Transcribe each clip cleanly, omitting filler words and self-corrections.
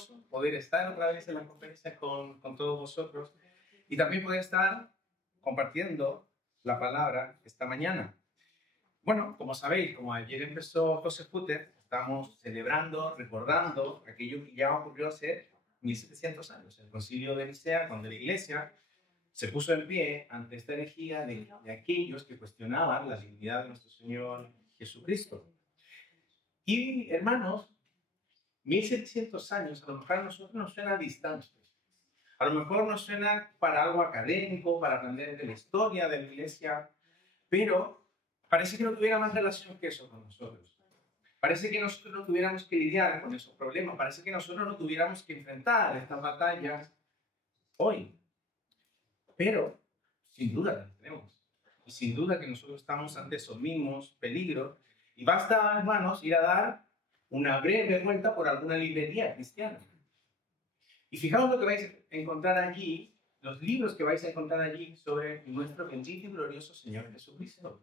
gozo poder estar otra vez en la conferencia con todos vosotros y también poder estar compartiendo la palabra esta mañana. Bueno, como sabéis, como ayer empezó José Puter, estamos celebrando, recordando aquello que ya ocurrió hace 1700 años, el Concilio de Nicea, cuando la Iglesia se puso en pie ante esta herejía de aquellos que cuestionaban la divinidad de nuestro Señor Jesucristo. Y, hermanos, 1700 años, a lo mejor a nosotros nos suena distante. A lo mejor nos suena para algo académico, para aprender de la historia de la Iglesia, pero parece que no tuviera más relación que eso con nosotros. Parece que nosotros no tuviéramos que lidiar con esos problemas, parece que nosotros no tuviéramos que enfrentar estas batallas hoy. Pero, sin duda las tenemos. Y sin duda que nosotros estamos ante esos mismos peligros. Y basta, hermanos, ir a dar una breve vuelta por alguna librería cristiana. Y fijaos lo que vais a encontrar allí, los libros que vais a encontrar allí sobre nuestro bendito y glorioso Señor Jesucristo.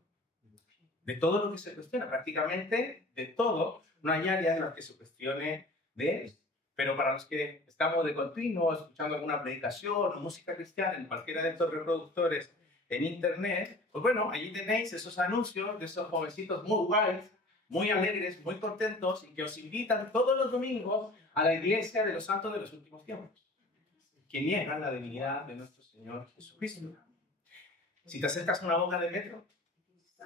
De todo lo que se cuestiona, prácticamente de todo, no hay área en la que se cuestione de Él. Pero para los que estamos de continuo escuchando alguna predicación o música cristiana en cualquiera de estos reproductores en internet, pues bueno, allí tenéis esos anuncios de esos jovencitos muy guays, muy alegres, muy contentos y que os invitan todos los domingos a la iglesia de los santos de los últimos tiempos, que niegan la divinidad de nuestro Señor Jesucristo. Si te acercas a una boca de metro,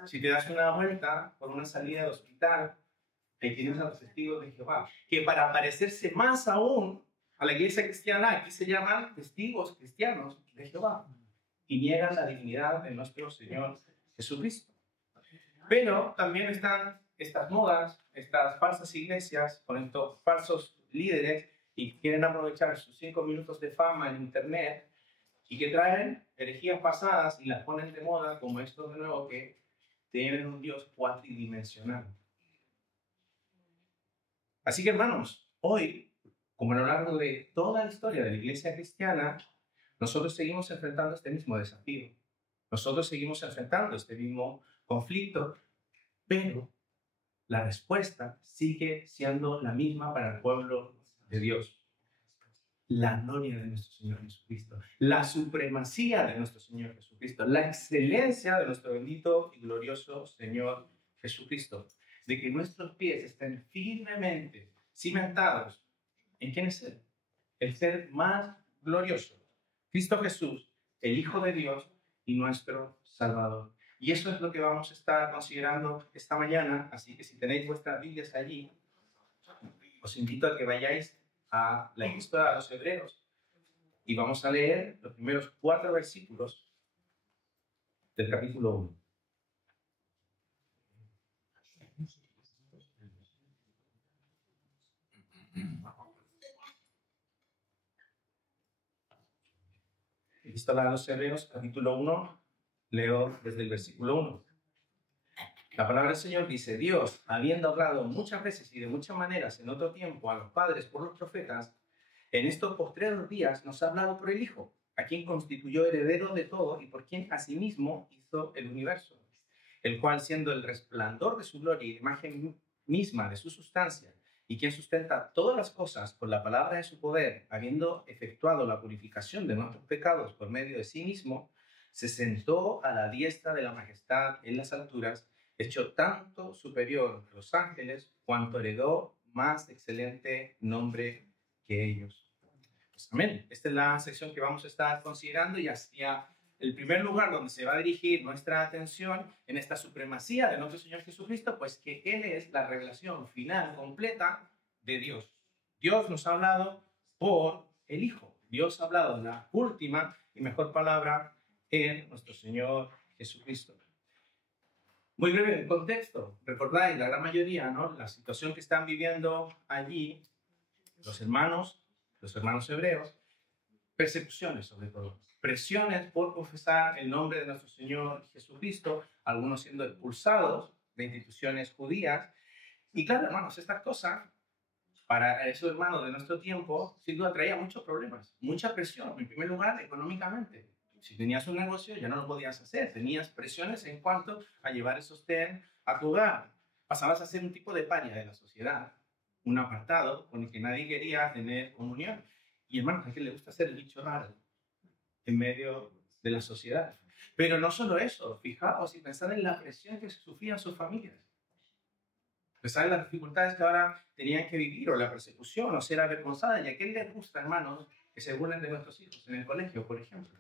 si te das una vuelta por una salida de hospital, ahí tienes a los testigos de Jehová, que para parecerse más aún a la iglesia cristiana, aquí se llaman testigos cristianos de Jehová, y niegan la divinidad de nuestro Señor Jesucristo. Pero también están estas modas, estas falsas iglesias, con estos falsos líderes, y quieren aprovechar sus 5 minutos de fama en internet, y que traen herejías pasadas y las ponen de moda, como estos de nuevo, que tienen un Dios cuatridimensional. Así que, hermanos, hoy, como a lo largo de toda la historia de la iglesia cristiana, nosotros seguimos enfrentando este mismo desafío. Nosotros seguimos enfrentando este mismo conflicto, pero la respuesta sigue siendo la misma para el pueblo de Dios. La gloria de nuestro Señor Jesucristo, la supremacía de nuestro Señor Jesucristo, la excelencia de nuestro bendito y glorioso Señor Jesucristo, de que nuestros pies estén firmemente cimentados en quién es Él, el ser más glorioso, Cristo Jesús, el Hijo de Dios y nuestro Salvador. Y eso es lo que vamos a estar considerando esta mañana, así que si tenéis vuestras Biblias allí, os invito a que vayáis a la Epístola a los Hebreos y vamos a leer los primeros 4 versículos del capítulo 1. Epístola a los Hebreos, capítulo 1, leo desde el versículo 1. La palabra del Señor dice: Dios, habiendo hablado muchas veces y de muchas maneras en otro tiempo a los padres por los profetas, en estos postreros días nos ha hablado por el Hijo, a quien constituyó heredero de todo y por quien asimismo hizo el universo, el cual, siendo el resplandor de su gloria y la imagen misma de su sustancia, y quien sustenta todas las cosas con la palabra de su poder, habiendo efectuado la purificación de nuestros pecados por medio de sí mismo, se sentó a la diestra de la majestad en las alturas, hecho tanto superior a los ángeles, cuanto heredó más excelente nombre que ellos. Pues, amén. Esta es la sección que vamos a estar considerando y hacia el primer lugar donde se va a dirigir nuestra atención en esta supremacía de nuestro Señor Jesucristo, pues que Él es la revelación final, completa de Dios. Dios nos ha hablado por el Hijo. Dios ha hablado en la última y mejor palabra en nuestro Señor Jesucristo. Muy breve el contexto. Recordáis, la gran mayoría, ¿no?, la situación que están viviendo allí los hermanos hebreos, persecuciones sobre todo, presiones por confesar el nombre de nuestro Señor Jesucristo, algunos siendo expulsados de instituciones judías. Y claro, hermanos, estas cosas, para esos hermanos de nuestro tiempo, sin duda traía muchos problemas, mucha presión, en primer lugar, económicamente. Si tenías un negocio, ya no lo podías hacer, tenías presiones en cuanto a llevar el sostén a tu hogar, pasabas a ser un tipo de paria de la sociedad. un apartado con el que nadie quería tener comunión. Y hermanos, a quien le gusta ser el bicho raro en medio de la sociedad. Pero no solo eso, fijaos y pensad en la presión que sufrían sus familias. Pensad en las dificultades que ahora tenían que vivir, o la persecución, o ser avergonzada. ¿Y a quién les gusta, hermanos, que se burlen de nuestros hijos en el colegio, por ejemplo?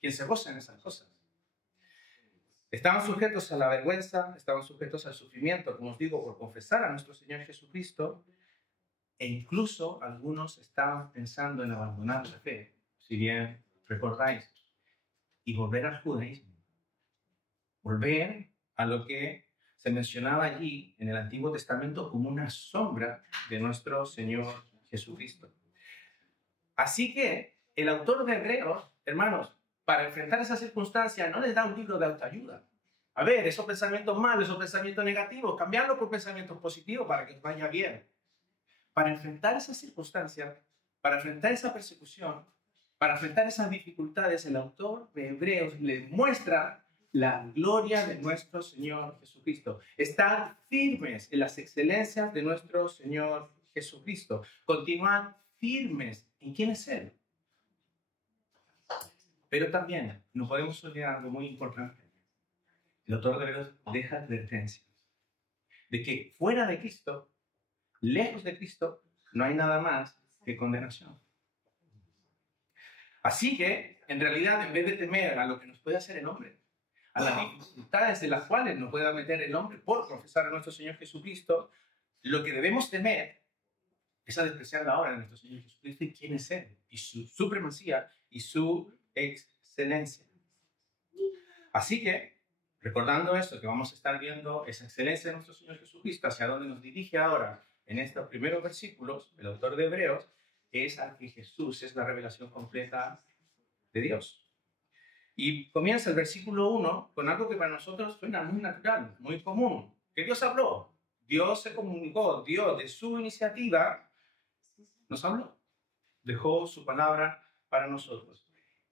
¿Quién se goza en esas cosas? Estaban sujetos a la vergüenza, estaban sujetos al sufrimiento, como os digo, por confesar a nuestro Señor Jesucristo, e incluso algunos estaban pensando en abandonar la fe, si bien recordáis, y volver al judaísmo, volver a lo que se mencionaba allí en el Antiguo Testamento como una sombra de nuestro Señor Jesucristo. Así que el autor de Hebreos, hermanos, para enfrentar esa circunstancia no les da un libro de autoayuda. A ver, esos pensamientos malos, esos pensamientos negativos, cambiarlos por pensamientos positivos para que os vaya bien. Para enfrentar esa circunstancia, para enfrentar esa persecución, para enfrentar esas dificultades, el autor de Hebreos les muestra la gloria de nuestro Señor Jesucristo. Estar firmes en las excelencias de nuestro Señor Jesucristo. Continuar firmes en quién es Él. Pero también no podemos olvidar algo muy importante. El autor de Hebreos deja advertencias de que fuera de Cristo, lejos de Cristo, no hay nada más que condenación. Así que, en realidad, en vez de temer a lo que nos puede hacer el hombre, a las dificultades de las cuales nos pueda meter el hombre por profesar a nuestro Señor Jesucristo, lo que debemos temer es a despreciar la obra de nuestro Señor Jesucristo y quién es Él, y su supremacía y su excelencia. Así que, recordando esto, que vamos a estar viendo esa excelencia de nuestro Señor Jesucristo, hacia donde nos dirige ahora en estos primeros versículos, el autor de Hebreos, es a que Jesús es la revelación completa de Dios. Y comienza el versículo 1 con algo que para nosotros suena muy natural, muy común, que Dios habló, Dios se comunicó, Dios de su iniciativa nos habló, dejó su palabra para nosotros.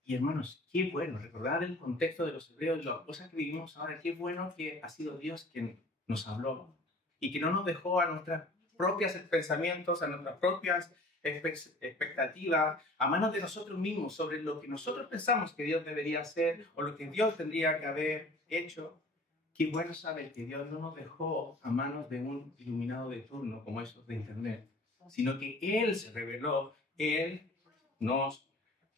Y hermanos, qué bueno recordar el contexto de los hebreos, las cosas que vivimos ahora, qué bueno que ha sido Dios quien nos habló y que no nos dejó a nuestros propios pensamientos, a nuestras propias expectativas, a manos de nosotros mismos sobre lo que nosotros pensamos que Dios debería hacer o lo que Dios tendría que haber hecho. Qué bueno saber que Dios no nos dejó a manos de un iluminado de turno como esos de internet, sino que Él se reveló, Él nos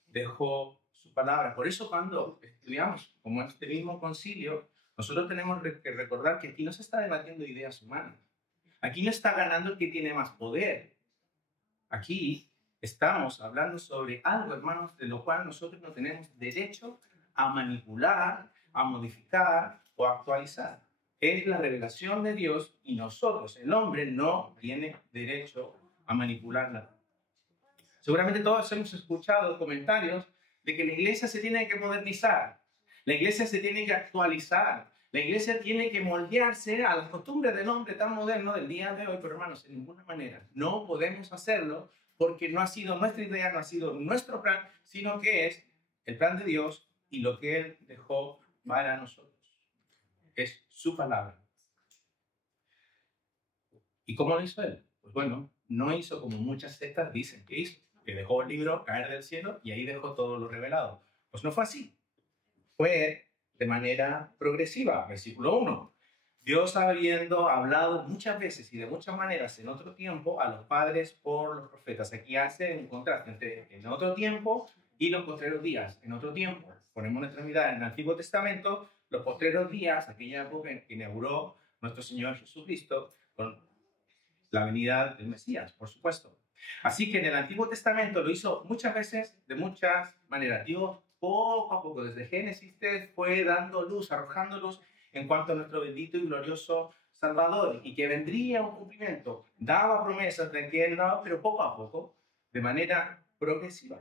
dejó su palabra. Por eso cuando estudiamos como este mismo concilio, nosotros tenemos que recordar que aquí no se está debatiendo ideas humanas. Aquí no está ganando el que tiene más poder. Aquí estamos hablando sobre algo, hermanos, de lo cual nosotros no tenemos derecho a manipular, a modificar o a actualizar. Es la revelación de Dios y nosotros, el hombre, no tiene derecho a manipularla. Seguramente todos hemos escuchado comentarios de que la iglesia se tiene que modernizar, la iglesia se tiene que actualizar, la iglesia tiene que moldearse a las costumbres del hombre tan moderno del día de hoy, pero hermanos, en ninguna manera. No podemos hacerlo porque no ha sido nuestra idea, no ha sido nuestro plan, sino que es el plan de Dios y lo que Él dejó para nosotros. Es su palabra. ¿Y cómo lo hizo Él? Pues bueno, no hizo como muchas sectas dicen que hizo, que dejó el libro caer del cielo y ahí dejó todo lo revelado. Pues no fue así. Fue de manera progresiva. Versículo 1. Dios habiendo hablado muchas veces y de muchas maneras en otro tiempo a los padres por los profetas. Aquí hace un contraste entre en otro tiempo y los postreros días. En otro tiempo, ponemos nuestra mirada en el Antiguo Testamento, los postreros días, aquella época en que inauguró nuestro Señor Jesucristo con la venida del Mesías, por supuesto. Así que en el Antiguo Testamento lo hizo muchas veces, de muchas maneras. Dios poco a poco, desde Génesis 3, fue dando luz, arrojando luz en cuanto a nuestro bendito y glorioso Salvador, y que vendría un cumplimiento. Daba promesas de que Él daba, pero poco a poco, de manera progresiva.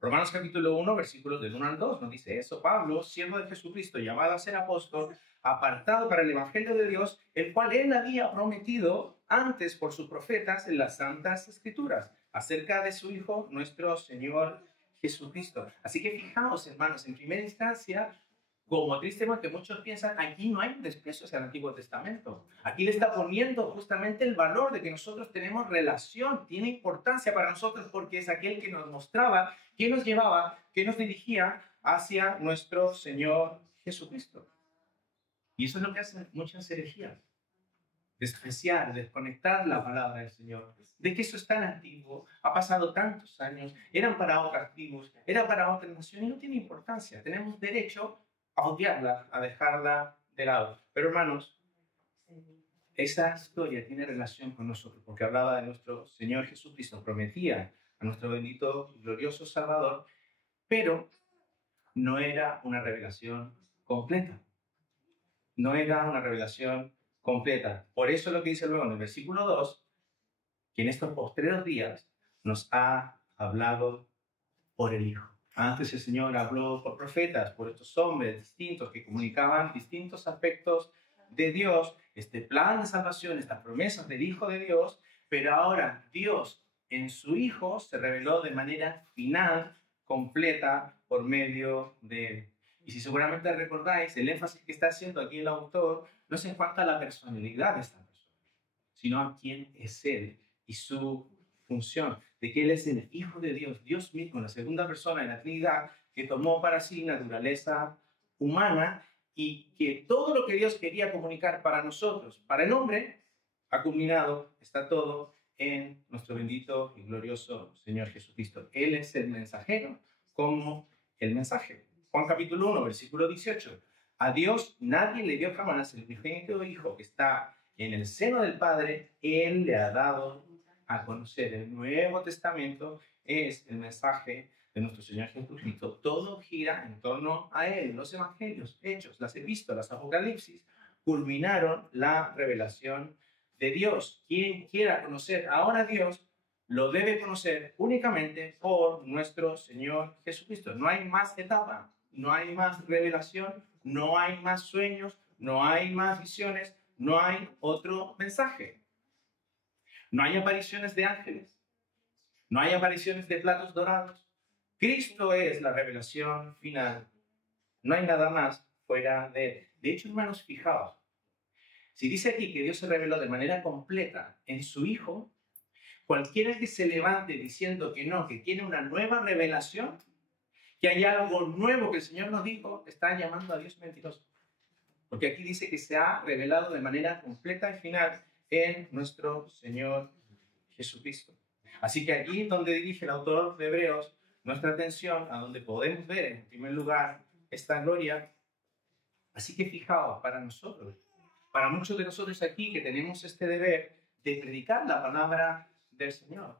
Romanos capítulo 1, versículos del 1 al 2, nos dice eso. Pablo, siervo de Jesucristo, llamado a ser apóstol, apartado para el Evangelio de Dios, el cual Él había prometido antes por sus profetas en las Santas Escrituras, acerca de su Hijo, nuestro Señor Jesucristo. Así que fijaos, hermanos, en primera instancia, como tristemente muchos piensan, aquí no hay un desprecio hacia el Antiguo Testamento. Aquí le está poniendo justamente el valor de que nosotros tenemos relación, tiene importancia para nosotros porque es aquel que nos mostraba, que nos llevaba, que nos dirigía hacia nuestro Señor Jesucristo. Y eso es lo que hacen muchas herejías. Despreciar, desconectar la palabra del Señor, de que eso es tan antiguo, ha pasado tantos años, eran para otras tribus, era para otras naciones, y no tiene importancia. Tenemos derecho a odiarla, a dejarla de lado. Pero hermanos, esa historia tiene relación con nosotros, porque hablaba de nuestro Señor Jesucristo, prometía a nuestro bendito y glorioso Salvador, pero no era una revelación completa. No era una revelación completa. Por eso lo que dice luego en el versículo 2, que en estos postreros días nos ha hablado por el Hijo. Antes el Señor habló por profetas, por estos hombres distintos que comunicaban distintos aspectos de Dios, este plan de salvación, estas promesas del Hijo de Dios, pero ahora Dios en su Hijo se reveló de manera final, completa, por medio de Él. Y si seguramente recordáis, el énfasis que está haciendo aquí el autor no es en cuanto a la personalidad de esta persona, sino a quién es Él y su función, de que Él es el Hijo de Dios, Dios mismo, la segunda persona de la Trinidad, que tomó para sí naturaleza humana y que todo lo que Dios quería comunicar para nosotros, para el hombre, ha culminado, está todo en nuestro bendito y glorioso Señor Jesucristo. Él es el mensajero como el mensaje. Juan capítulo 1, versículo 18. A Dios nadie le dio jamás el unigénito Hijo que está en el seno del Padre. Él le ha dado a conocer. El Nuevo Testamento es el mensaje de nuestro Señor Jesucristo. Todo gira en torno a Él. Los evangelios, hechos, las epístolas, apocalipsis, culminaron la revelación de Dios. Quien quiera conocer ahora a Dios, lo debe conocer únicamente por nuestro Señor Jesucristo. No hay más etapa, no hay más revelación, no hay más sueños, no hay más visiones, no hay otro mensaje. No hay apariciones de ángeles, no hay apariciones de platos dorados. Cristo es la revelación final. No hay nada más fuera de Él. De hecho, hermanos, fijaos, si dice aquí que Dios se reveló de manera completa en su Hijo, cualquiera que se levante diciendo que no, que tiene una nueva revelación, que hay algo nuevo que el Señor nos dijo, está llamando a Dios mentiroso. Porque aquí dice que se ha revelado de manera completa y final en nuestro Señor Jesucristo. Así que aquí donde dirige el autor de Hebreos nuestra atención, a donde podemos ver en primer lugar esta gloria. Así que fijaos, para nosotros, para muchos de nosotros aquí que tenemos este deber de predicar la palabra del Señor,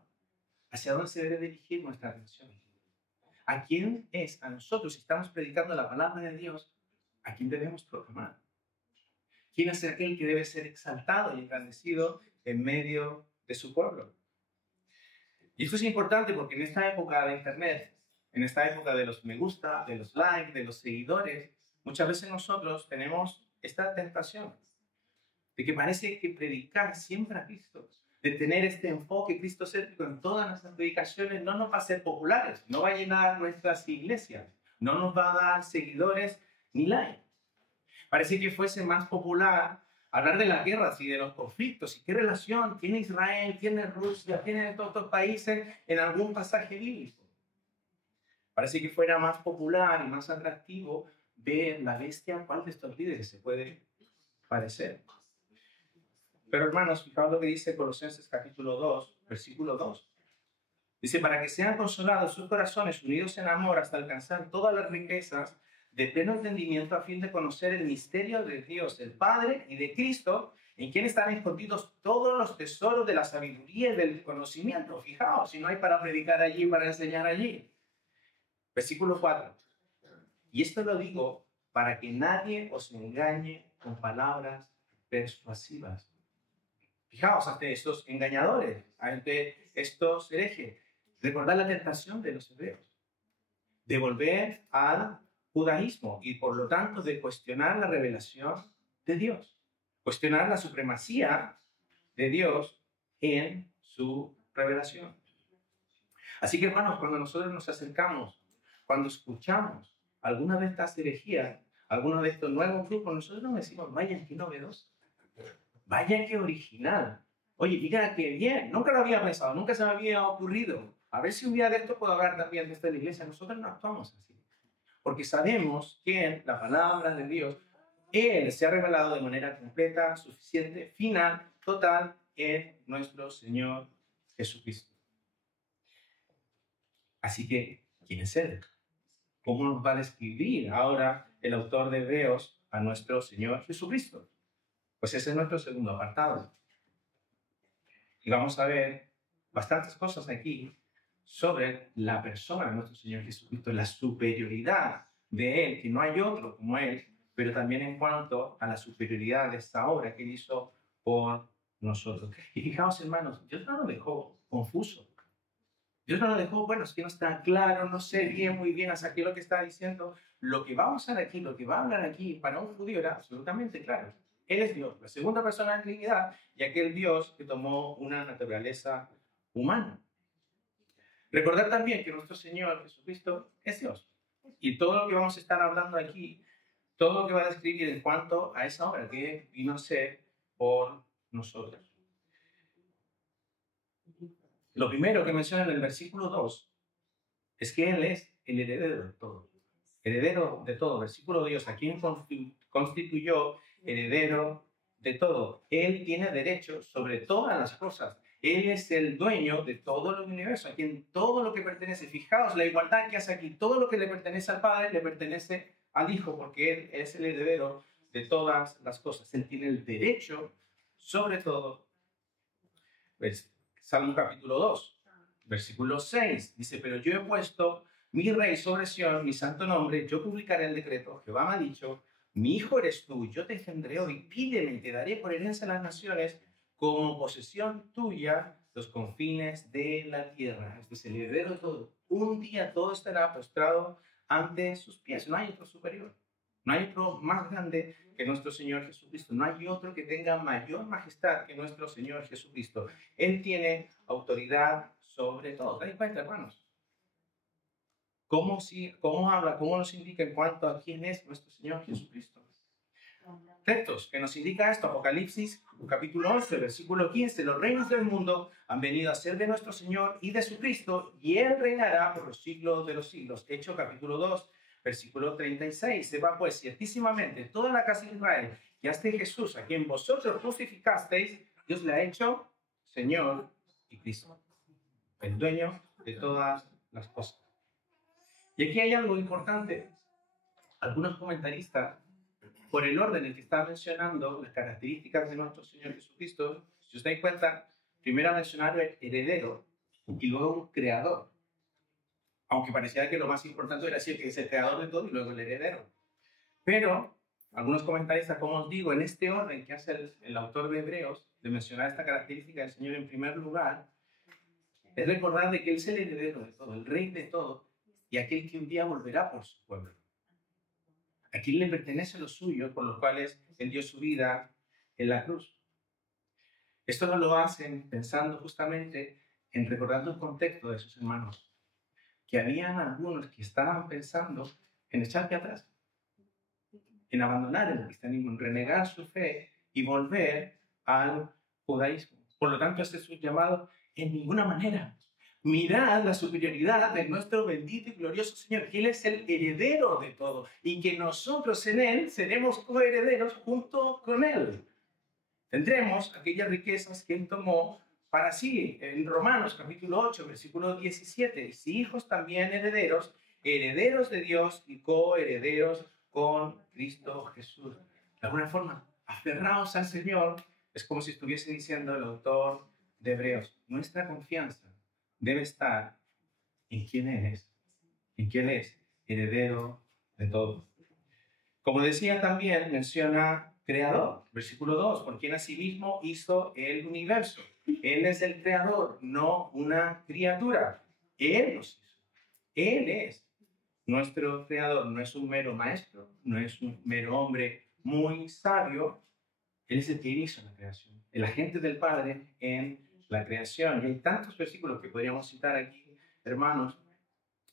¿hacia dónde se debe dirigir nuestra atención? ¿A quién es? A nosotros, si estamos predicando la palabra de Dios, ¿a quién debemos proclamar? ¿Quién es aquel que debe ser exaltado y engrandecido en medio de su pueblo? Y esto es importante porque en esta época de Internet, en esta época de los me gusta, de los likes, de los seguidores, muchas veces nosotros tenemos esta tentación de que parece que predicar siempre a Cristo, de tener este enfoque cristocéntrico en todas nuestras predicaciones, no nos va a ser populares, no va a llenar nuestras iglesias, no nos va a dar seguidores ni likes. Parece que fuese más popular hablar de las guerras y de los conflictos y qué relación tiene Israel, tiene Rusia, tiene todos estos países en algún pasaje bíblico. Parece que fuera más popular y más atractivo ver la bestia a cuál de estos líderes se puede parecer. Pero hermanos, fijaos lo que dice Colosenses capítulo 2, versículo 2. Dice, para que sean consolados sus corazones unidos en amor hasta alcanzar todas las riquezas de pleno entendimiento a fin de conocer el misterio de Dios, el Padre y de Cristo, en quien están escondidos todos los tesoros de la sabiduría y del conocimiento. Fijaos, si no hay para predicar allí, para enseñar allí. Versículo 4. Y esto lo digo para que nadie os engañe con palabras persuasivas. Fijaos, ante estos engañadores, ante estos herejes, recordad la tentación de los hebreos, de volver al judaísmo y por lo tanto de cuestionar la revelación de Dios, cuestionar la supremacía de Dios en su revelación. Así que hermanos, cuando nosotros nos acercamos, cuando escuchamos alguna de estas herejías, algunos de estos nuevos grupos, nosotros nos decimos, vaya, qué novedoso, vaya, qué original. Oye, mira qué bien, nunca lo había pensado, nunca se me había ocurrido. A ver si un día de esto puedo hablar también de esto de la iglesia. Nosotros no actuamos así, porque sabemos que la palabra de Dios, Él se ha revelado de manera completa, suficiente, final, total, en nuestro Señor Jesucristo. Así que, ¿quién es Él? ¿Cómo nos va a describir ahora el autor de Hebreos a nuestro Señor Jesucristo? Pues ese es nuestro segundo apartado. Y vamos a ver bastantes cosas aquí sobre la persona de nuestro Señor Jesucristo, la superioridad de Él, que no hay otro como Él, pero también en cuanto a la superioridad de esta obra que Él hizo por nosotros. Y fijaos, hermanos, Dios no lo dejó confuso. Dios no lo dejó, bueno, es que no está claro, no sé bien, muy bien hasta aquí lo que está diciendo. Lo que va a usar aquí, lo que va a hablar aquí, para un judío era absolutamente claro. Él es Dios, la segunda persona de la Trinidad, y aquel Dios que tomó una naturaleza humana. Recordad también que nuestro Señor Jesucristo es Dios. Y todo lo que vamos a estar hablando aquí, todo lo que va a describir en cuanto a esa obra que vino a ser por nosotros. Lo primero que menciona en el versículo 2 es que Él es el heredero de todo. Heredero de todo. Versículo 2, ¿a quién constituyó heredero de todo? Él tiene derecho sobre todas las cosas. Él es el dueño de todo el universo, a quien todo lo que pertenece. Fijaos la igualdad que hace aquí. Todo lo que le pertenece al Padre le pertenece al Hijo, porque Él es el heredero de todas las cosas. Él tiene el derecho sobre todo. Salmo capítulo 2, versículo 6, dice, pero yo he puesto mi rey sobre Sión, mi santo nombre, yo publicaré el decreto, Jehová me ha dicho, mi hijo eres tú, yo te engendré hoy, pídeme y te daré por herencia a las naciones, como posesión tuya, los confines de la tierra. Este es el heredero de todo. Un día todo estará postrado ante sus pies, no hay otro superior. No hay otro más grande que nuestro Señor Jesucristo. No hay otro que tenga mayor majestad que nuestro Señor Jesucristo. Él tiene autoridad sobre todo. ¿Te das cuenta, hermanos? ¿Cómo habla? ¿Cómo nos indica en cuanto a quién es nuestro Señor Jesucristo? Textos que nos indica esto. Apocalipsis, capítulo 11, versículo 15. Los reinos del mundo han venido a ser de nuestro Señor y de su Cristo, y Él reinará por los siglos de los siglos. Hechos, capítulo 2, versículo 36. Se va pues ciertísimamente toda la casa de Israel, que hasta Jesús, a quien vosotros crucificasteis, Dios le ha hecho Señor y Cristo, el dueño de todas las cosas. Y aquí hay algo importante. Algunos comentaristas, por el orden en que está mencionando las características de nuestro Señor Jesucristo, si os dais cuenta, primero ha mencionado el heredero y luego un creador. Aunque pareciera que lo más importante era decir que es el creador de todo y luego el heredero. Pero algunos comentaristas, como os digo, en este orden que hace el autor de Hebreos, de mencionar esta característica del Señor en primer lugar, es recordar de que Él es el heredero de todo, el rey de todo, y aquel que un día volverá por su pueblo. A quien le pertenece lo suyo, por los cuales Él dio su vida en la cruz. Esto no lo hacen pensando justamente en recordando el contexto de sus hermanos, que habían algunos que estaban pensando en echarse atrás, en abandonar el cristianismo, en renegar su fe y volver al judaísmo. Por lo tanto, este es su llamado en ninguna manera. Mirad la superioridad de nuestro bendito y glorioso Señor, que Él es el heredero de todo y que nosotros en Él seremos coherederos junto con Él. Tendremos aquellas riquezas que Él tomó para sí. En Romanos capítulo 8, versículo 17, si hijos también herederos, herederos de Dios y coherederos con Cristo Jesús. De alguna forma, aferraos al Señor, es como si estuviese diciendo el autor de Hebreos, nuestra confianza debe estar en quién eres, en quién es heredero de todo. Como decía también, menciona creador, versículo 2, por quien asimismo hizo el universo. Él es el creador, no una criatura. Él nos hizo. Él es nuestro creador, no es un mero maestro, no es un mero hombre muy sabio. Él es el que hizo la creación, el agente del Padre en la creación. Y hay tantos versículos que podríamos citar aquí, hermanos,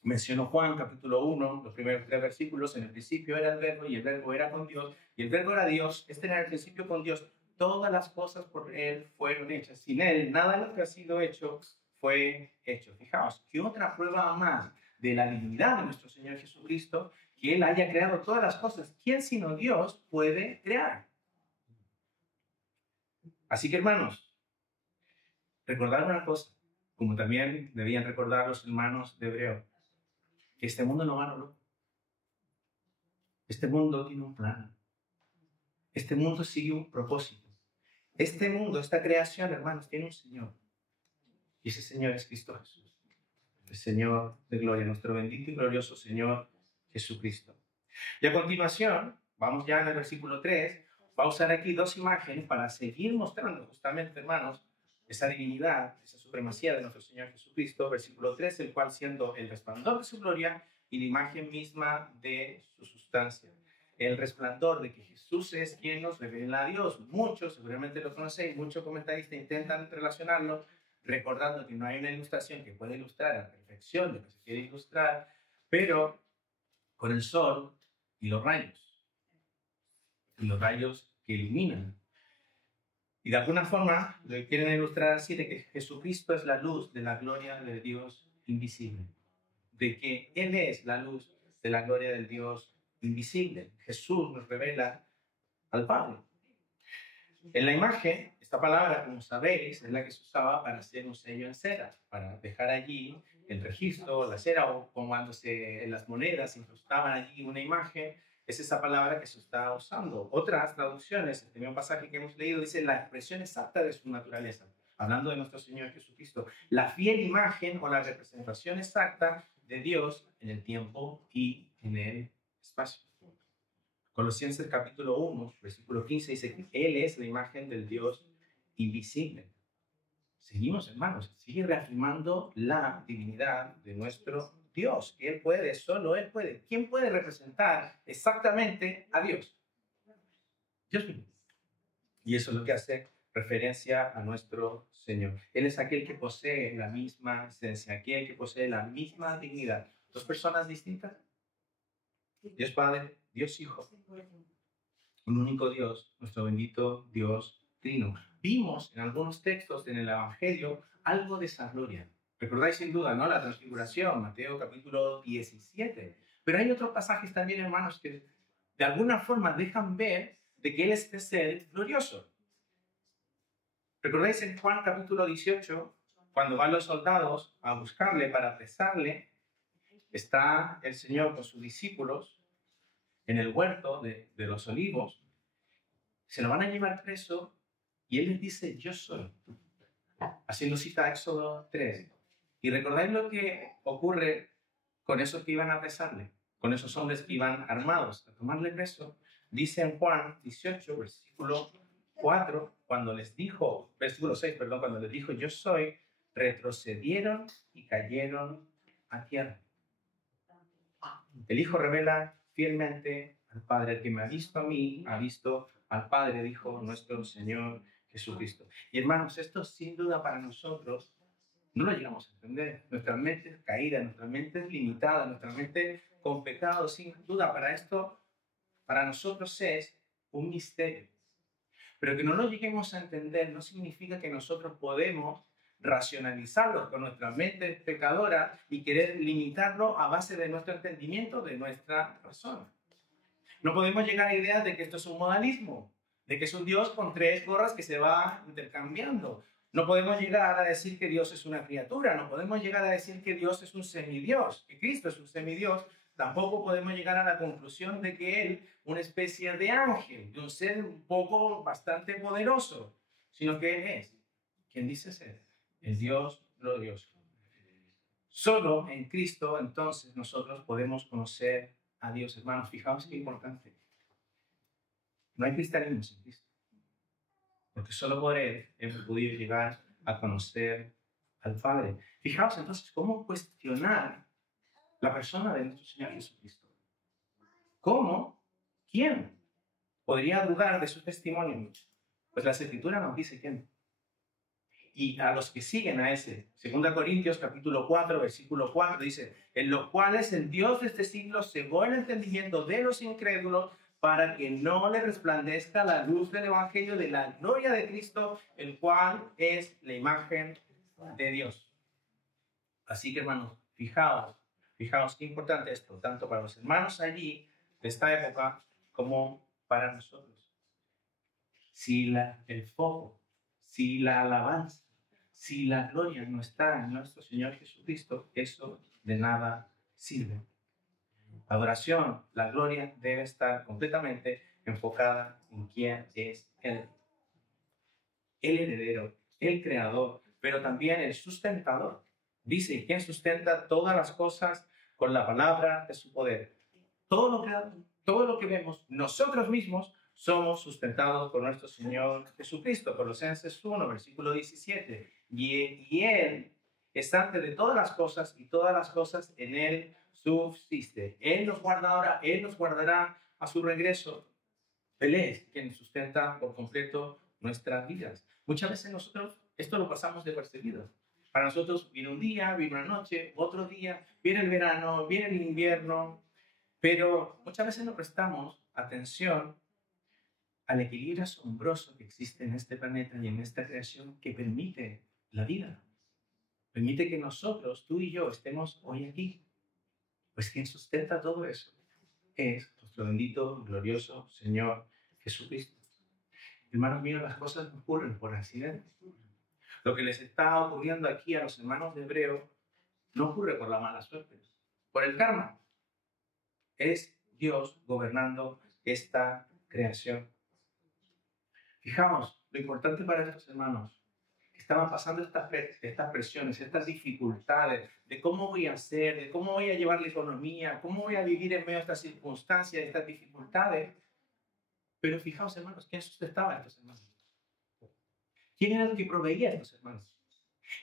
Mencionó Juan, capítulo 1, los primeros 3 versículos. En el principio era el verbo, y el verbo era con Dios, y el verbo era Dios. Este era el principio con Dios. Todas las cosas por Él fueron hechas. Sin Él, nada de lo que ha sido hecho fue hecho. Fijaos, ¿qué otra prueba más de la divinidad de nuestro Señor Jesucristo? Que Él haya creado todas las cosas. ¿Quién sino Dios puede crear? Así que, hermanos, recordad una cosa, como también debían recordar los hermanos de Hebreo, que este mundo no va a lo loco. Este mundo tiene un plan. Este mundo sigue un propósito. Este mundo, esta creación, hermanos, tiene un Señor. Y ese Señor es Cristo Jesús. El Señor de gloria, nuestro bendito y glorioso Señor Jesucristo. Y a continuación, vamos ya en el versículo 3, va a usar aquí 2 imágenes para seguir mostrando justamente, hermanos, esa divinidad, esa supremacía de nuestro Señor Jesucristo. Versículo 3, el cual siendo el resplandor de su gloria y la imagen misma de su sustancia. El resplandor de que Jesús es quien nos revela a Dios. Muchos seguramente lo conocéis, muchos comentaristas intentan relacionarlo, recordando que no hay una ilustración que pueda ilustrar a la perfección lo que se quiere ilustrar, pero con el sol y los rayos que iluminan. Y de alguna forma lo quieren ilustrar así, de que Jesucristo es la luz de la gloria de Dios invisible, de que Él es la luz de la gloria del Dios invisible. Jesús nos revela al Padre. En la imagen, esta palabra, como sabéis, es la que se usaba para hacer un sello en cera, para dejar allí el registro, la cera, o cuando en las monedas incrustaban allí una imagen. Es esa palabra que se está usando. Otras traducciones, el primer pasaje que hemos leído, dice la expresión exacta de su naturaleza, hablando de nuestro Señor Jesucristo, la fiel imagen o la representación exacta de Dios en el tiempo y en el espacio. Colosenses capítulo 1, versículo 15 dice que Él es la imagen del Dios invisible. Seguimos, hermanos, sigue reafirmando la divinidad de nuestro Dios, que Él puede, solo Él puede. ¿Quién puede representar exactamente a Dios? Dios mismo. Y eso es lo que hace referencia a nuestro Señor. Él es aquel que posee la misma esencia, aquel que posee la misma dignidad. ¿Dos personas distintas? Dios Padre, Dios Hijo. Un único Dios, nuestro bendito Dios Trino. Vimos en algunos textos en el Evangelio algo de esa gloria. Recordáis sin duda, ¿no? La transfiguración, Mateo capítulo 17. Pero hay otros pasajes también, hermanos, que de alguna forma dejan ver de que Él es el ser glorioso. ¿Recordáis en Juan capítulo 18, cuando van los soldados a buscarle para apresarle? Está el Señor con sus discípulos en el huerto de los olivos. Se lo van a llevar preso y Él les dice, yo soy. Haciendo cita a Éxodo 3. Y recordáis lo que ocurre con esos que iban a apresarle, con esos hombres que iban armados a tomarle preso. Dice en Juan 18, versículo 4, cuando les dijo, versículo 6, perdón, cuando les dijo, yo soy, retrocedieron y cayeron a tierra. El Hijo revela fielmente al Padre. El que me ha visto a mí, ha visto al Padre, dijo nuestro Señor Jesucristo. Y hermanos, esto sin duda para nosotros no lo llegamos a entender. Nuestra mente es caída, nuestra mente es limitada, nuestra mente con pecado, sin duda. Para esto, para nosotros es un misterio. Pero que no lo lleguemos a entender no significa que nosotros podemos racionalizarlo con nuestra mente pecadora y querer limitarlo a base de nuestro entendimiento, de nuestra razón. No podemos llegar a ideas de que esto es un modalismo, de que es un Dios con 3 gorras que se va intercambiando. No podemos llegar a decir que Dios es una criatura, no podemos llegar a decir que Dios es un semidios, que Cristo es un semidios. Tampoco podemos llegar a la conclusión de que Él, una especie de ángel, de un ser un poco bastante poderoso, sino que Él es quien dice ser, el Dios glorioso. Solo en Cristo, entonces, nosotros podemos conocer a Dios, hermanos. Fijaos qué importante. No hay cristianismo sin Cristo. Porque solo por Él hemos podido llegar a conocer al Padre. Fijaos entonces cómo cuestionar la persona de nuestro Señor Jesucristo. ¿Cómo? ¿Quién podría dudar de su testimonio? Pues la Escritura nos dice quién. y a los que siguen a ese. 2 Corintios capítulo 4, versículo 4 dice, en los cuales el Dios de este siglo cegó el entendimiento de los incrédulos para que no le resplandezca la luz del evangelio de la gloria de Cristo, el cual es la imagen de Dios. Así que, hermanos, fijaos qué importante esto, tanto para los hermanos allí de esta época como para nosotros. Si el foco, si la alabanza, si la gloria no está en nuestro Señor Jesucristo, eso de nada sirve. La adoración, la gloria debe estar completamente enfocada en quién es Él. El heredero, el creador, pero también el sustentador. Dice, ¿quién sustenta todas las cosas con la palabra de su poder? Todo lo que vemos, nosotros mismos somos sustentados por nuestro Señor Jesucristo. Colosenses 1, versículo 17. Y Él es antes de todas las cosas y todas las cosas en Él subsiste. Él nos guarda ahora, Él nos guardará a su regreso. Él es quien sustenta por completo nuestras vidas. Muchas veces nosotros esto lo pasamos desapercibido. Para nosotros viene un día, viene una noche, otro día, viene el verano, viene el invierno, pero muchas veces no prestamos atención al equilibrio asombroso que existe en este planeta y en esta creación que permite la vida. Permite que nosotros, tú y yo, estemos hoy aquí. Pues quien sustenta todo eso es nuestro bendito, glorioso Señor Jesucristo. Hermanos míos, las cosas no ocurren por accidente. Lo que les está ocurriendo aquí a los hermanos de Hebreo no ocurre por la mala suerte, por el karma. Es Dios gobernando esta creación. Fijaos lo importante para estos hermanos que estaban pasando estas presiones, estas dificultades de cómo voy a hacer, de cómo voy a llevar la economía, cómo voy a vivir en medio de estas circunstancias, de estas dificultades. Pero fijaos, hermanos, ¿quién sustentaba a estos hermanos? ¿Quién era el que proveía a estos hermanos?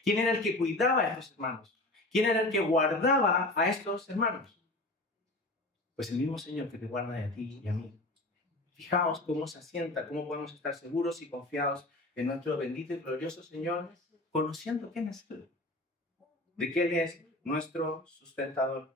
¿Quién era el que cuidaba a estos hermanos? ¿Quién era el que guardaba a estos hermanos? Pues el mismo Señor que te guarda a ti y a mí. Fijaos cómo se asienta, cómo podemos estar seguros y confiados en nuestro bendito y glorioso Señor, conociendo quién es Él, de que Él es nuestro sustentador.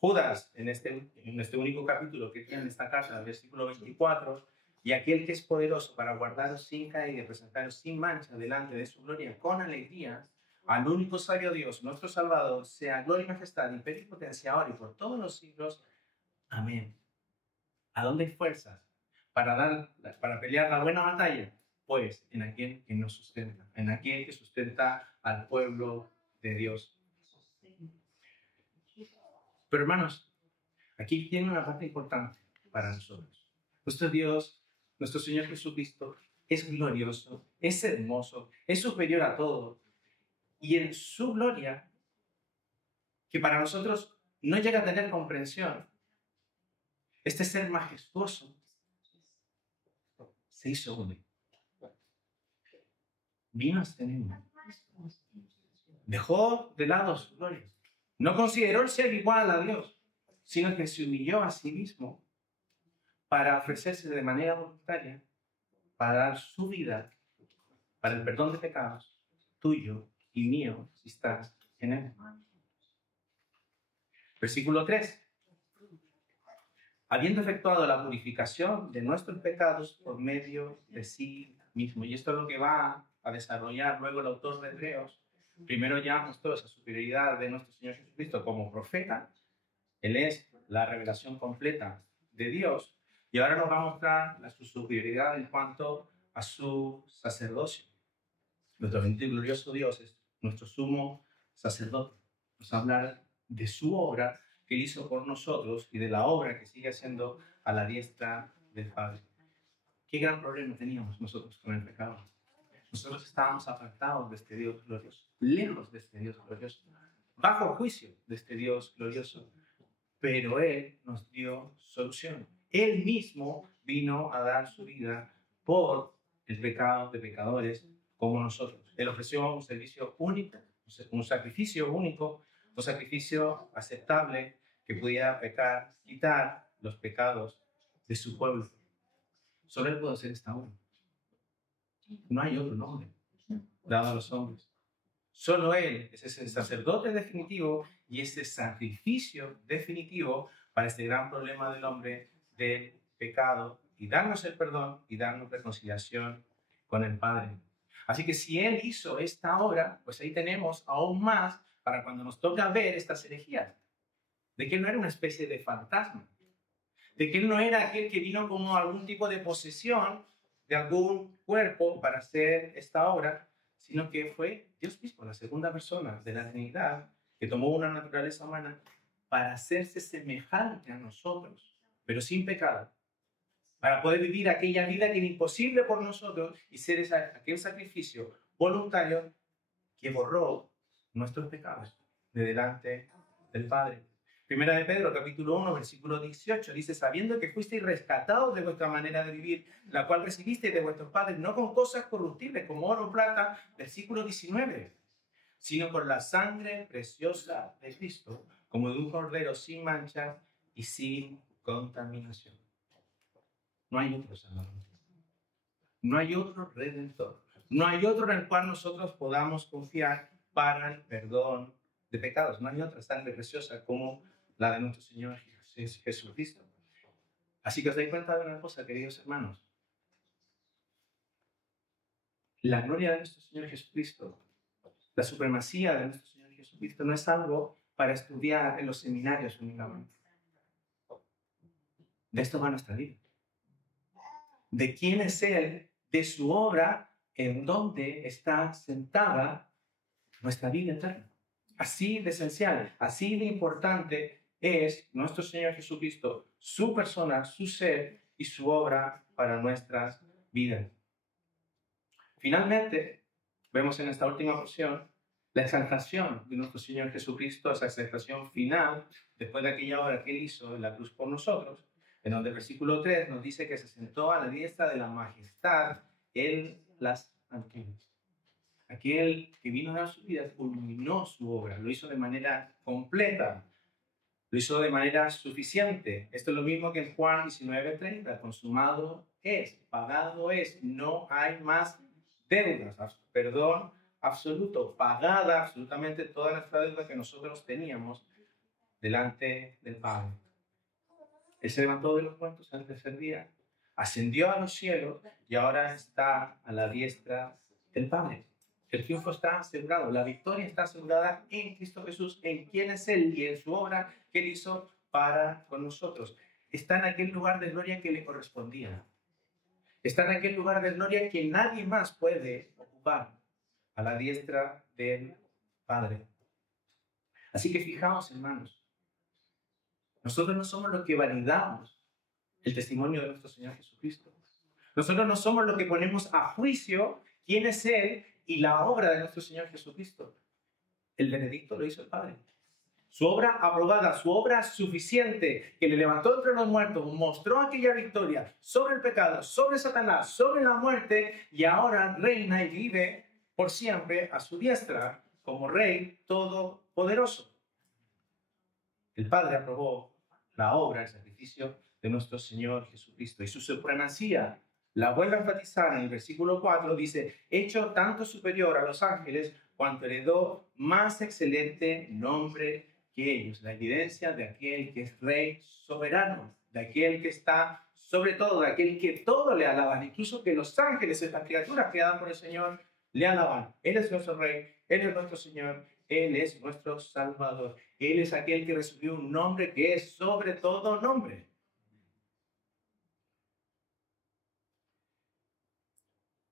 Judas, en este único capítulo que tiene esta carta, el versículo 24, y aquel que es poderoso para guardaros sin caída y presentaros sin mancha delante de su gloria con alegría, al único sabio Dios, nuestro Salvador, sea gloria y majestad, imperio y potencia ahora y por todos los siglos. Amén. ¿A dónde hay fuerzas para pelear la buena batalla? Pues en aquel que nos sustenta, en aquel que sustenta al pueblo de Dios. Pero hermanos, aquí tiene una parte importante para nosotros. Nuestro Dios, nuestro Señor Jesucristo, es glorioso, es hermoso, es superior a todo. Y en su gloria, que para nosotros no llega a tener comprensión, este ser majestuoso se hizo hombre. Vino a este mundo. Dejó de lado su gloria. No consideró el ser igual a Dios, sino que se humilló a sí mismo para ofrecerse de manera voluntaria, para dar su vida para el perdón de pecados, tuyo y mío, si estás en Él. Versículo 3. Habiendo efectuado la purificación de nuestros pecados por medio de sí mismo. Y esto es lo que va a desarrollar luego el autor de Hebreos. Primero ya mostró esa superioridad de nuestro Señor Jesucristo como profeta. Él es la revelación completa de Dios. Y ahora nos va a mostrar su superioridad en cuanto a su sacerdocio. Nuestro bendito y glorioso Dios es nuestro sumo sacerdote. Nos va a hablar de su obra que Él hizo por nosotros y de la obra que sigue haciendo a la diestra del Padre. Qué gran problema teníamos nosotros con el pecado. Nosotros estábamos apartados de este Dios glorioso, lejos de este Dios glorioso, bajo juicio de este Dios glorioso. Pero Él nos dio solución. Él mismo vino a dar su vida por el pecado de pecadores como nosotros. Él ofreció un servicio único, un sacrificio único, un sacrificio aceptable que pudiera quitar los pecados de su pueblo. Solo Él puede hacer esta obra. No hay otro nombre. dado a los hombres. Solo Él es ese sacerdote definitivo y ese sacrificio definitivo para este gran problema del hombre del pecado y darnos el perdón y darnos reconciliación con el Padre. Así que si Él hizo esta obra, pues ahí tenemos aún más para cuando nos toca ver estas herejías, de que Él no era una especie de fantasma, de que Él no era aquel que vino como algún tipo de posesión de algún cuerpo para hacer esta obra, sino que fue Dios mismo, la segunda persona de la Trinidad, que tomó una naturaleza humana para hacerse semejante a nosotros, pero sin pecado, para poder vivir aquella vida que era imposible por nosotros y ser aquel sacrificio voluntario que borró nuestros pecados de delante del Padre. Primera de Pedro, capítulo 1, versículo 18, dice, sabiendo que fuisteis rescatados de vuestra manera de vivir, la cual recibisteis de vuestros padres, no con cosas corruptibles como oro o plata, versículo 19, sino con la sangre preciosa de Cristo, como de un cordero sin mancha y sin contaminación. No hay otro Salvador. No hay otro Redentor. No hay otro en el cual nosotros podamos confiar para el perdón de pecados. No hay otra sangre preciosa como la de nuestro Señor Jesucristo. Así que os dais cuenta de una cosa, queridos hermanos. La gloria de nuestro Señor Jesucristo, la supremacía de nuestro Señor Jesucristo no es algo para estudiar en los seminarios únicamente. De esto va nuestra vida. De quién es Él, de su obra, en donde está sentada nuestra vida eterna. Así de esencial, así de importante es nuestro Señor Jesucristo, su persona, su ser y su obra para nuestras vidas. Finalmente, vemos en esta última porción la exaltación de nuestro Señor Jesucristo, esa exaltación final, después de aquella obra que Él hizo en la cruz por nosotros, en donde el versículo 3 nos dice que se sentó a la diestra de la majestad en las alturas. Aquel que vino a dar su vida culminó su obra, lo hizo de manera completa, lo hizo de manera suficiente. Esto es lo mismo que en Juan 19:30, consumado es, pagado es, no hay más deudas, perdón absoluto, pagada absolutamente toda nuestra deuda que nosotros teníamos delante del Padre. Él se levantó de los muertos al tercer día, ascendió a los cielos y ahora está a la diestra del Padre. El triunfo está asegurado, la victoria está asegurada en Cristo Jesús, en quien es Él y en su obra que Él hizo para con nosotros. Está en aquel lugar de gloria que le correspondía. Está en aquel lugar de gloria que nadie más puede ocupar, a la diestra del Padre. Así que fijaos, hermanos, nosotros no somos los que validamos el testimonio de nuestro Señor Jesucristo. Nosotros no somos los que ponemos a juicio quién es Él y la obra de nuestro Señor Jesucristo. El veredicto lo hizo el Padre. Su obra aprobada, su obra suficiente, que le levantó entre los muertos, mostró aquella victoria sobre el pecado, sobre Satanás, sobre la muerte, y ahora reina y vive por siempre a su diestra como Rey todopoderoso. El Padre aprobó la obra, el sacrificio de nuestro Señor Jesucristo, y su supremacía la vuelve a enfatizar en el versículo 4, dice, hecho tanto superior a los ángeles cuanto heredó más excelente nombre que ellos. La evidencia de aquel que es Rey soberano, de aquel que está sobre todo, de aquel que todo le alaban, incluso que los ángeles, estas criaturas creadas por el Señor, le alaban. Él es nuestro Rey, Él es nuestro Señor, Él es nuestro Salvador. Él es aquel que recibió un nombre que es sobre todo nombre.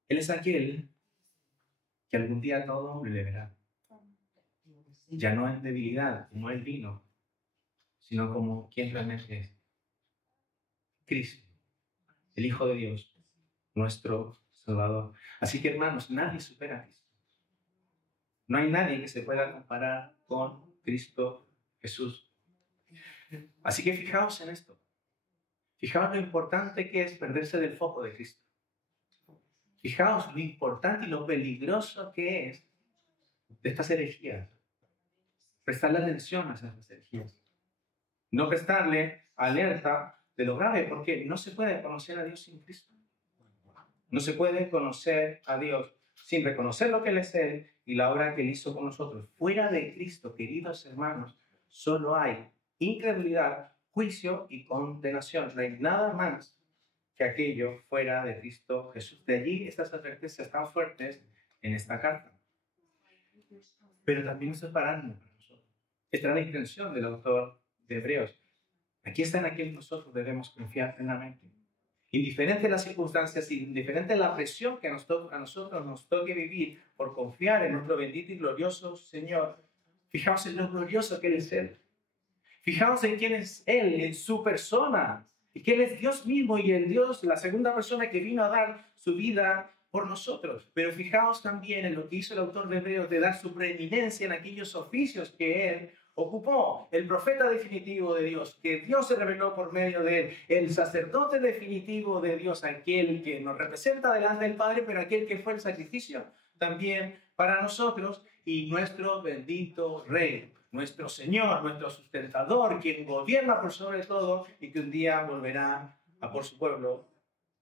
Él es aquel que algún día todo hombre le verá. Ya no en debilidad, como Él vino, sino como quien realmente es. Cristo, el Hijo de Dios, nuestro Salvador. Así que, hermanos, nadie supera a Cristo. No hay nadie que se pueda comparar con Cristo Jesús. Así que fijaos en esto. Fijaos lo importante que es perderse del foco de Cristo. Fijaos lo importante y lo peligroso que es de estas herejías. Prestarle atención a esas herejías. No prestarle alerta de lo grave, porque no se puede conocer a Dios sin Cristo. No se puede conocer a Dios sin reconocer lo que Él es Él y la obra que Él hizo con nosotros. Fuera de Cristo, queridos hermanos, solo hay incredulidad, juicio y condenación. No hay nada más que aquello fuera de Cristo Jesús. De allí estas advertencias tan fuertes en esta carta. Pero también nos separan para nosotros. Esta era la intención del autor de Hebreos. Aquí está en aquel que nosotros debemos confiar plenamente. Indiferente de las circunstancias, indiferente de la presión que a nosotros nos toque vivir por confiar en nuestro bendito y glorioso Señor, fijaos en lo glorioso que Él es Él. Fijaos en quién es Él, en su persona, y que Él es Dios mismo y el Dios, la segunda persona que vino a dar su vida por nosotros. Pero fijaos también en lo que hizo el autor de Hebreos de dar su preeminencia en aquellos oficios que Él ocupó, el profeta definitivo de Dios, que Dios se reveló por medio de Él, el sacerdote definitivo de Dios, aquel que nos representa delante del Padre, pero aquel que fue el sacrificio también para nosotros, y nuestro bendito Rey, nuestro Señor, nuestro sustentador, quien gobierna por sobre todo y que un día volverá a por su pueblo,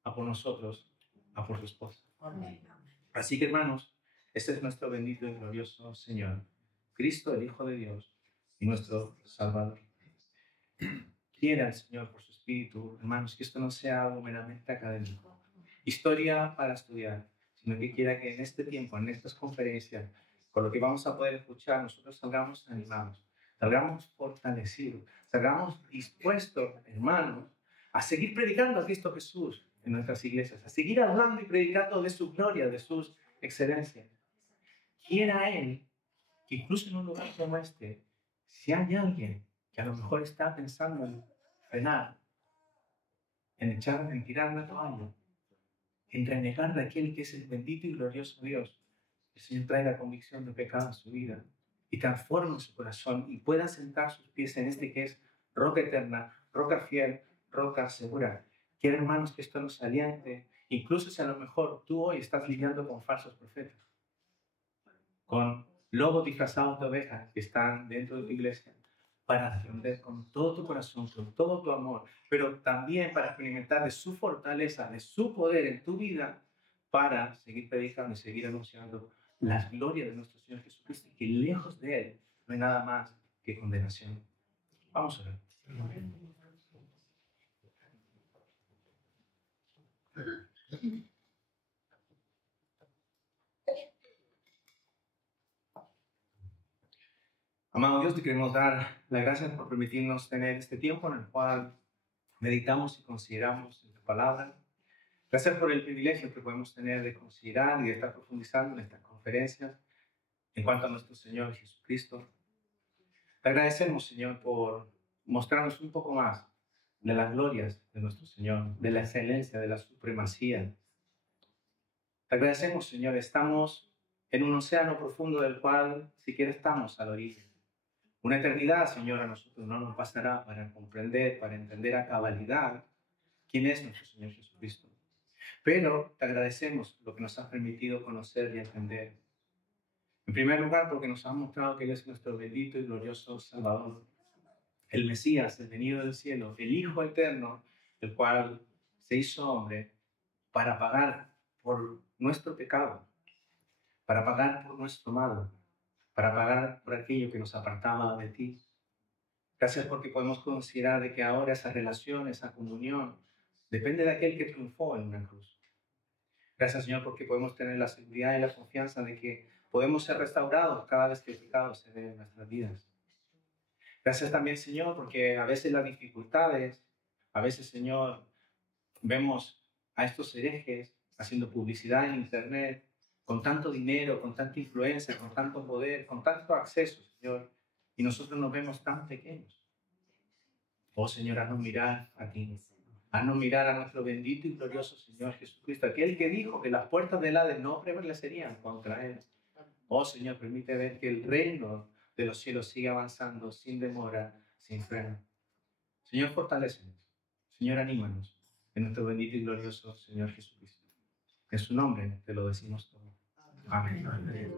a por nosotros, a por su esposa. Así que, hermanos, este es nuestro bendito y glorioso Señor, Cristo, el Hijo de Dios, y nuestro Salvador. Quiera el Señor por su Espíritu, hermanos, que esto no sea algo meramente académico, historia para estudiar, sino que quiera que en este tiempo, en estas conferencias, con lo que vamos a poder escuchar, nosotros salgamos animados, salgamos fortalecidos, salgamos dispuestos, hermanos, a seguir predicando a Cristo Jesús en nuestras iglesias, a seguir hablando y predicando de su gloria, de sus excelencias. Quiera Él que incluso en un lugar como este, si hay alguien que a lo mejor está pensando en frenar, en tirar la toalla, en renegar de aquel que es el bendito y glorioso Dios, el Señor traiga convicción de pecado a su vida y transforme su corazón y pueda sentar sus pies en este que es roca eterna, roca fiel, roca segura. Quiero, hermanos, que esto nos aliente, incluso si a lo mejor tú hoy estás lidiando con falsos profetas, con lobos disfrazados de ovejas que están dentro de tu iglesia, para defender con todo tu corazón, con todo tu amor, pero también para experimentar de su fortaleza, de su poder en tu vida, para seguir predicando y seguir anunciando las glorias de nuestro Señor Jesucristo, y que lejos de Él no hay nada más que condenación. Vamos a ver. Amado Dios, te queremos dar las gracias por permitirnos tener este tiempo en el cual meditamos y consideramos en tu palabra. Gracias por el privilegio que podemos tener de considerar y de estar profundizando en estas conferencias en cuanto a nuestro Señor Jesucristo. Te agradecemos, Señor, por mostrarnos un poco más de las glorias de nuestro Señor, de la excelencia, de la supremacía. Te agradecemos, Señor, estamos en un océano profundo del cual siquiera estamos a la orilla. Una eternidad, Señor, a nosotros no nos bastará para comprender, para entender a cabalidad quién es nuestro Señor Jesucristo. Pero te agradecemos lo que nos has permitido conocer y entender. En primer lugar, porque nos has mostrado que Él es nuestro bendito y glorioso Salvador, el Mesías, el venido del cielo, el Hijo eterno, el cual se hizo hombre para pagar por nuestro pecado, para pagar por nuestro mal, para pagar por aquello que nos apartaba de ti. Gracias porque podemos considerar de que ahora esa relación, esa comunión, depende de aquel que triunfó en una cruz. Gracias, Señor, porque podemos tener la seguridad y la confianza de que podemos ser restaurados cada vez que el pecado se ve en nuestras vidas. Gracias también, Señor, porque a veces las dificultades, a veces, Señor, vemos a estos herejes haciendo publicidad en Internet, con tanto dinero, con tanta influencia, con tanto poder, con tanto acceso, Señor, y nosotros nos vemos tan pequeños. Oh, Señor, haznos mirar a ti. Haznos mirar a nuestro bendito y glorioso Señor Jesucristo, aquel que dijo que las puertas del Hades no prevalecerían contra Él. Oh, Señor, permite ver que el reino de los cielos sigue avanzando sin demora, sin freno. Señor, fortalécenos. Señor, anímanos en nuestro bendito y glorioso Señor Jesucristo. En su nombre te lo decimos todo. Amén. Amén.